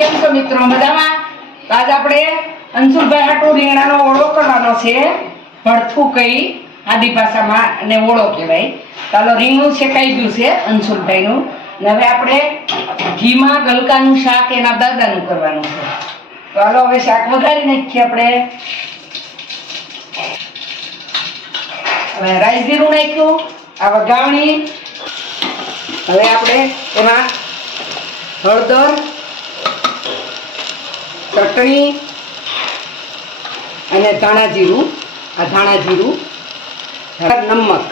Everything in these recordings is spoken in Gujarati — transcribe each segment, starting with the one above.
કેમ છો મિત્રો? મજામાં? તો આજ આપણે અંશુલભાઈ હાટુ રીંગણાનો ઓળો કરવાનો છે. ભડથું કઈ આદિ ભાષામાં અને ઓળો કહેવાય. ચાલો રીંગણું શેકાઈ ગયું છે અંશુલભાઈનું. ને હવે આપણે ઘીમાં ગલકાનું શાક એના દાદાનું કરવાનું છે. તો હાલો હવે શાક વઘારી નાખીએ આપણે. હવે રાઈ જીરું નાખ્યું. આ વઘાવણી હવે આપણે એમાં હળદર ચટણી અને ધાણા જીરું. આ ધાણા જીરું. નમક.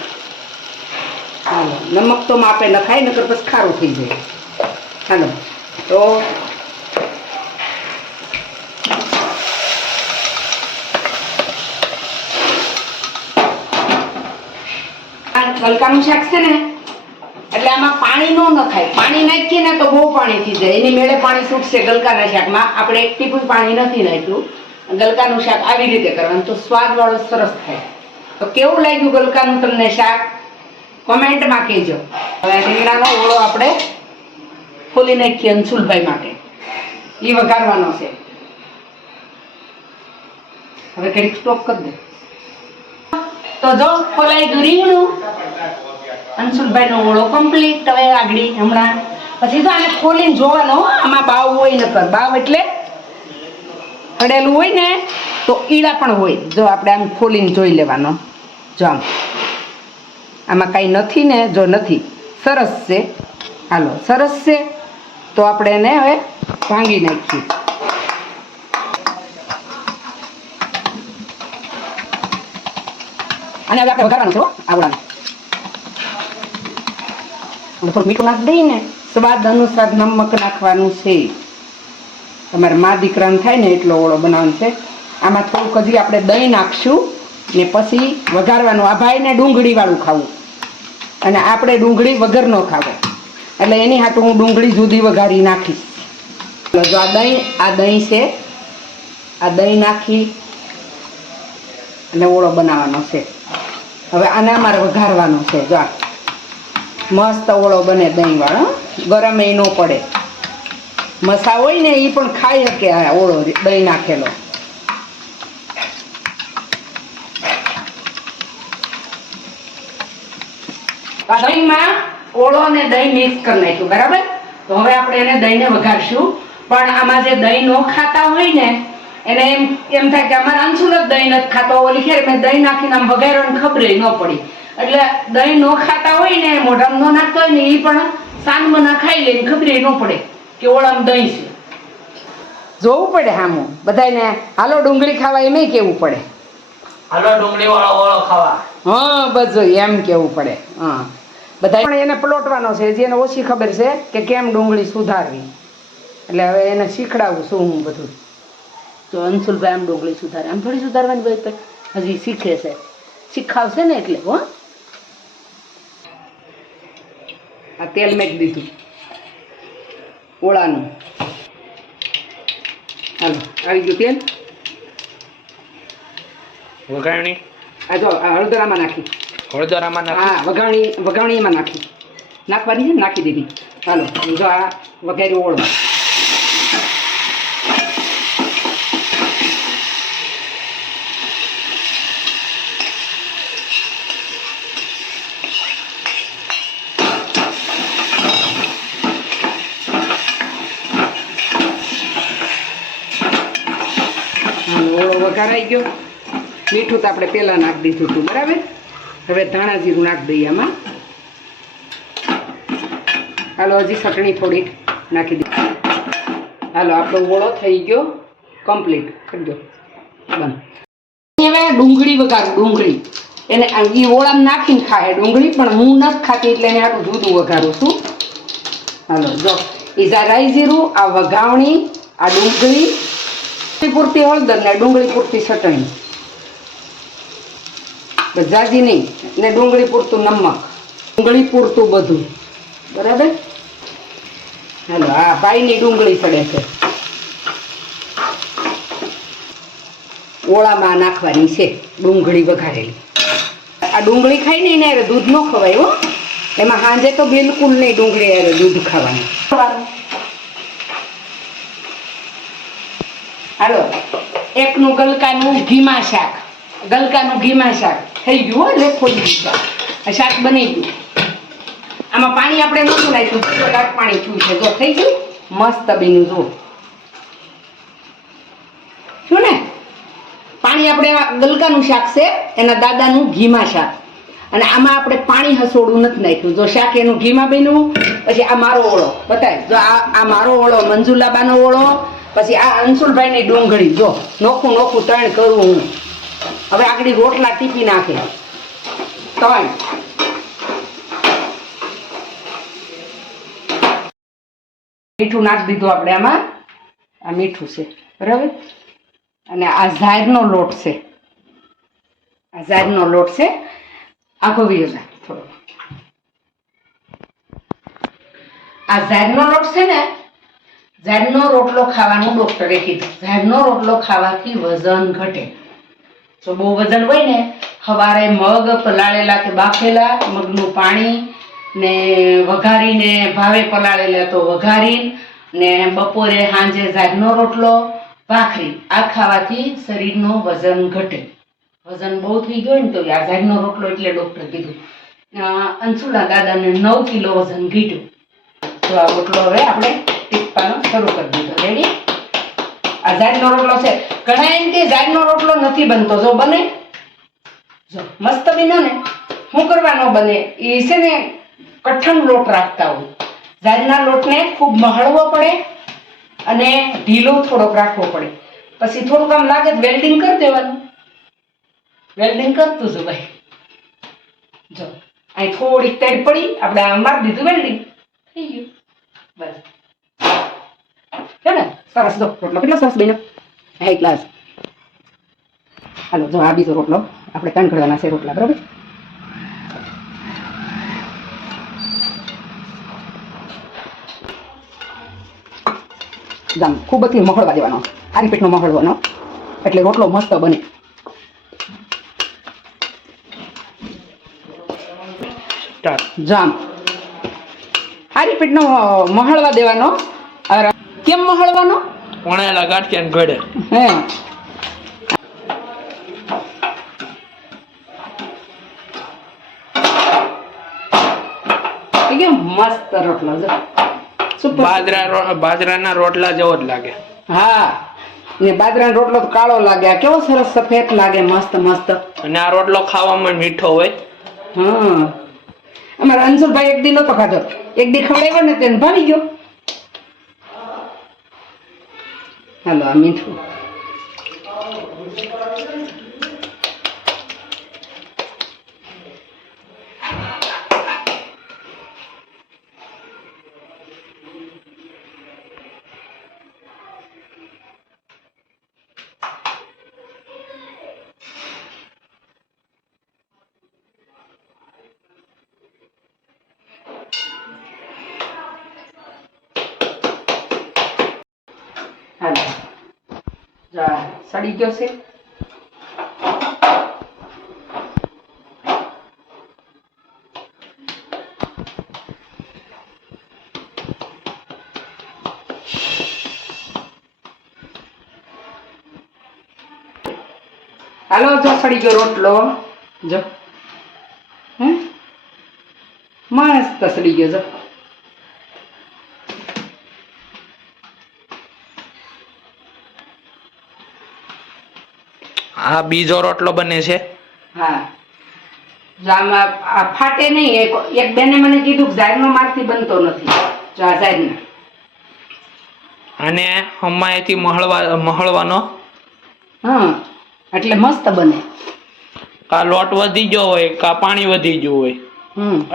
હાલો, નમક તો માપે નખાય, નકર પછી ખારું થઈ જાય. હાલો, તો આ ગલકાનું શાક છે ને? આમાં પાણી ન નખાય. પાણી નાખીએ ને તો બહુ પાણી થઈ જાય. એની મેળે પાણી છૂટશે ગલકાના શાકમાં. આપણે એક ટીપું પાણી નથી નાખ્યું. ગલકાનું શાક આવી રીતે કરવાનું. તો સ્વાદ વાળો સરસ થાય. તો કેવું લાગ્યું ગલકાનું તમને શાક? કોમેન્ટમાં કહેજો. હવે રીંગણાનો ઓળો આપણે ખોલી નાખીએ અંશુલભાઈ માટે. એ વઘારવાનો છે. હવે ઘડીક સ્ટોપ કરી દે. તો જો ખોલાઈ ગયું રીંગણું. અંશુલભાઈ નો ઓળો કમ્પ્લીટ હવે આગળ હમણાં. પછી તો આને ખોલીને જોવાનો આમાં બાવ હોય નકર બાવ એટલે અડેલું હોય ને, તો ઈડા પણ હોય. જો આપણે આમ ખોલીને જોઈ લેવાનો. જો આમ. આમાં કાંઈ નથી ને, જો નથી. સરસ છે. હાલો, સરસ છે. તો આપણે એને હવે ભાંગી નાખીએ. અને હવે આપણે વઘારવાનું છે આવડાનું. થોડું મીઠું નાખી દઈને સ્વાદ અનુસાર નમક નાખવાનું છે. તમારે મા દીકરાને થાય ને એટલો ઓળો બનાવવાનો છે. આમાં થોડુંક હજી આપણે દહીં નાખશું ને પછી વઘારવાનું. આ ભાઈને ડુંગળીવાળું ખાવું. અને આપણે ડુંગળી વગરનો ખાવો. એટલે એની હાટું હું ડુંગળી જુદી વઘારી નાખીશ. જો આ દહીં આ દહીં છે. આ દહીં નાખી અને ઓળો બનાવવાનો છે. હવે આને અમારે વઘારવાનો છે. જો આ. મસ્ત ઓળો બને દહીં વાળો ગરમ એ ન પડે. મસા હોય ને એ પણ ખાઈ શકે આ ઓળો દહીં નાખેલો. દહીંમાં ઓળો અને દહીં મિક્સ કરી નાખ્યું, બરાબર? તો હવે આપણે એને દહીંને વઘારશું. પણ આમાં જે દહીં ન ખાતા હોય ને, એને એમ એમ થાય કે અમારે અંશુલ જ દહીં નથી ખાતો. ઓલી ખેર મેં દહીં નાખીને આમ વઘારવાની ખબર ન પડી. એટલે દહીં ન ખાતા હોય ને મોઢામાં ન નાખતા હોય ને એ પણ સાંજમાં ના ખાઈ લે ખબર ન પડે કે ઓળામાં દહીં છે. જોવું પડે હામું. બધાને હાલો ડુંગળી ખાવા એમ કેવું પડે? હાલો ડુંગળી વાળો ઓળો ખાવા. હા બધું એમ કેવું પડે. હા. બધા પણ એને પલોટવાનો છે જેને ઓછી ખબર છે કે કેમ ડુંગળી સુધારવી. એટલે હવે એને શીખડાવું શું હું બધું. તો અંશુલભાઈ આમ ડુંગળી સુધારે. આમ થોડી સુધારવાની ભાઈ હજી શીખે છે. શીખાવશે ને એટલે હો? આ તેલ મેક દીધું. ઓળાનું. હાલો આવી ગયું તેલ. વઘાણી? આ જો આ હળદરામાં નાખી. હળદરામાં નાખી? હા વઘાણી વઘાણીમાં નાખી. નાખવાની છે નાખી દીધી. ચાલો જો આ વઘારી ઓળો હાલો, ઓળો વઘારાઈ ગયો મીઠું તો આપણે પહેલાં નાખી દીધું હતું, બરાબર? હવે ધાણા જીરું નાખી દઈએ આમાં. હાલો, હજી ચટણી થોડીક નાખી દીધી હાલો, આપણો ઓળો થઈ ગયો કમ્પ્લીટ કરી દો. બંધ. હવે ડુંગળી વઘારું, ડુંગળી. એને એ ઓળામાં નાખીને ખાય. ડુંગળી પણ હું નથી ખાતી એટલે એને આટલું જુદું વઘારું છું. હાલો, જો. એ રાઈ જીરું, આ વઘાવણી, આ ડુંગળી. પૂરતી હળદર ને ડુંગળી પૂરતી ચટણી. જાજી નહીં. ને ડુંગળી પૂરતું નમક. ડુંગળી પૂરતું બધું. બરાબર? હાલો હા ભાઈની ડુંગળી સડે છે. ઓળામાં નાખવાની છે, ડુંગળી વઘારેલી. આ ડુંગળી ખાઈ નહીં ને દૂધ ન ખવાય, હો. એમાં સાંજે તો બિલકુલ નહીં ડુંગળી આવે દૂધ ખાવાનું. હાલો, એકનું ગલકાનું ઘીમાં શાક. ગલકાનું ઘીમાં શાક. થઈ ગયું હોય એટલે ખોલી દીધા શાક બની ગયું. આમાં પાણી આપણે નહોતું નાખ્યું ગાઢ પાણી થયું છે. જો, થઈ ગયું? મસ્ત બીનું જો. શું ને? પાણી આપણે ગલકાનું શાક છે, એના દાદાનું ઘીમાં શાક. અને આમાં આપણે પાણી હસોડું નથી નાખ્યું. જો શાક એનું ઘીમાં બન્યું, પછી આ મારો ઓળો. બતાય. જો આ આ મારો ઓળો, મંજુલાબાનો ઓળો, પછી આ અંશુલભાઈની ડુંગળી. જો, નોખું નોખું ત્રણ કરું હું. હવે આગળ રોટલા ટીપી નાખે. ત્રણ મીઠું નાખી દીધું આપણે આમાં. આ મીઠું છે, બરાબર? અને આ ઝાયરનો લોટ છે. આ ઝાયરનો લોટ છે. આખો વીર થોડો. આ ઝાયરનો લોટ છે ને ઝાયરનો રોટલો ખાવાનું ડોક્ટરે કીધું. ઝાયરનો રોટલો ખાવાથી વજન ઘટે. જો બહુ વજન હોય ને સવારે મગ પલાળેલા કે બાફેલા, મગનું પાણી ને વઘારીને ભાવે પલાળેલા તો વઘારી ને બપોરે સાંજે ઝારનો રોટલો, ભાખરી, આ ખાવાથી શરીરનો વજન ઘટે. વજન બહુ થઈ ગયું ને તો આ ઝારનો રોટલો એટલે ડૉક્ટર કીધું. અંશુલા દાદાને નવ કિલો વજન ઘટ્યું. તો આ રોટલો હવે આપણે ટીપવાનો શરૂ કરી દીધો. રેડી આ ઝાડનો રોટલો છે. ઘણા એમ કે ઝાડનો રોટલો નથી બનતો. જો બને, જો મસ્ત બન્યો ને, શું કરવાનો બને? એ છે ને, કઠણ લોટ રાખતા હોય. ઝાડના લોટને ખૂબ મહળવો પડે અને ઢીલો થોડોક રાખવો પડે. પછી થોડુંક આમ લાગે વેલ્ડિંગ કરી દેવાનું. વેલ્ડિંગ કરતું છું ભાઈ જો, અહીં થોડીક તેડ પડી, આપણે આમ મારી દીધું વેલ્ડિંગ થઈ ગયું. બસ. છે ને? સરસ જો રોટલો. કેટલો સરસ બન્યો? હાઈ ક્લાસ હાલો જો આ બીજો રોટલો. આપણે ત્રણ ઘડવાના છે રોટલા બરાબર? જામ ખૂબ જ મહળવા દેવાનો. આરી પેટનો મહળવાનો એટલે રોટલો મસ્ત બને. જામ. આરી પેટનો મહળવા દેવાનો. મહળવાનો? વણાયેલા ગાંઠિયા ઘડે. હે. મસ્ત રોટલો જો બાજરા બાજરાના રોટલા જેવો જ લાગે. હા. ને બાજરાનો રોટલો તો કાળો લાગે. કેવો સરસ સફેદ લાગે મસ્ત મસ્ત. અને આ રોટલો ખાવામાં મીઠો હોય. હા અમારા અંશુભાઈ એક દી નતો ખાધો. એક દી ખવડાવ્યો ને તેને ભાવી ગયો. હાલો આ મીઠું હાલો જા સડી ગયો છે. હાલો જો સડી ગયો રોટલો. જો. હે? મસ્ત સડી ગયો જો. આ બીજો રોટલો બને છે? હા. આ ફાટે નહીં એક એક બેને મને કીધું કે ઝાડનો મારથી બનતો નથી. જો આ ઝાડના અને હમાયથી મહળવા મહળવાનો? હા એટલે મસ્ત બને. કા લોટ વધી ગયો હોય કા પાણી વધી ગયું હોય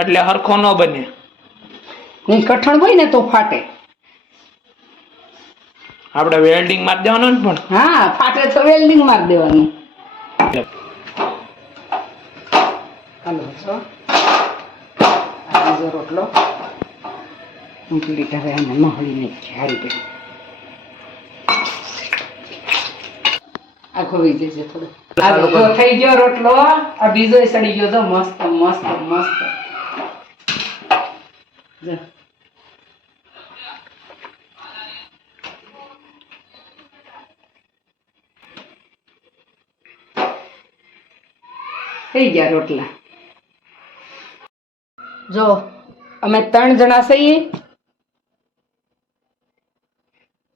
એટલે હરખો ન બને. નહીં કઠણ હોય ને તો ફાટે. આપણે વેલ્ડિંગ મારી દેવાનું ને પણ? હા ફાટે તો વેલ્ડિંગ મારી દેવાનું. હાલો જો રોટલો કમ્પ્લીટ હવે આને મહળીને હારી પડી આખો વહી જશે થોડો. થઈ ગયો રોટલો આ બીજો સડી ગયો. તો મસ્ત મસ્ત મસ્ત. જો. ગયા રોટલા. જો, અમે ત્રણ જણા છીએ.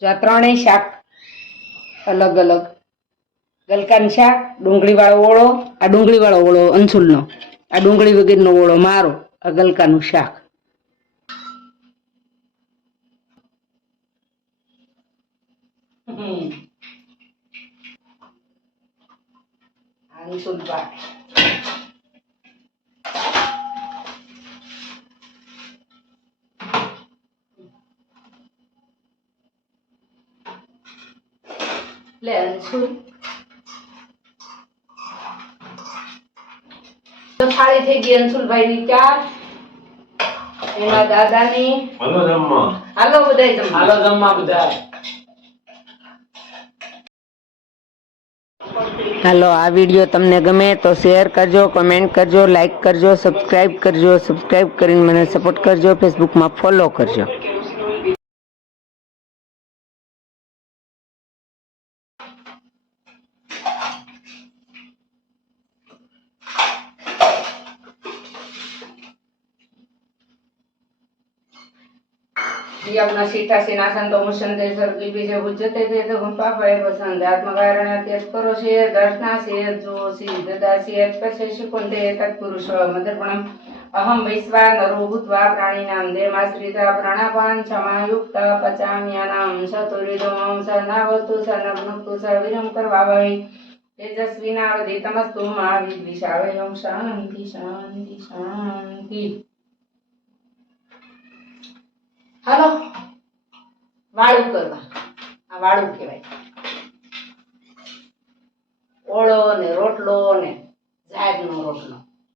ત્રણેય શાક અલગ અલગ. ગલકાન શાક ડુંગળી વાળો ઓળો, આ ડુંગળી વાળો ઓળો અંશુલનો, આ ડુંગળી વગેરેનો ઓળો મારો, આ ગલકાનું શાક. હમ. અંશુલભાઈ લે અંશુલ. તો થાળી થઈ ગઈ અંશુલભાઈ ની ચાર એના દાદાની. હલો જમવા. હાલો બધાય જમવા. હાલો જમવા બધા હાલો આ વીડિયો તમને ગમે તો શેર કરજો કમેન્ટ કરજો લાઈક કરજો સબસ્ક્રાઇબ કરજો સબસ્ક્રાઇબ કરીને મને સપોર્ટ કરજો ફેસબુકમાં ફોલો કરજો. યજ્ઞશીતાસીનાસન તોમુસંતે સર્ગી બીજે ભુજ્યતે તે તો ગુંપાપાય પસંદ આત્મકારણ તેજ હાલો. વાળું કરવા. આ વાળું કહેવાય. ઓળો ને રોટલો ને ઝાડનો રોટલો.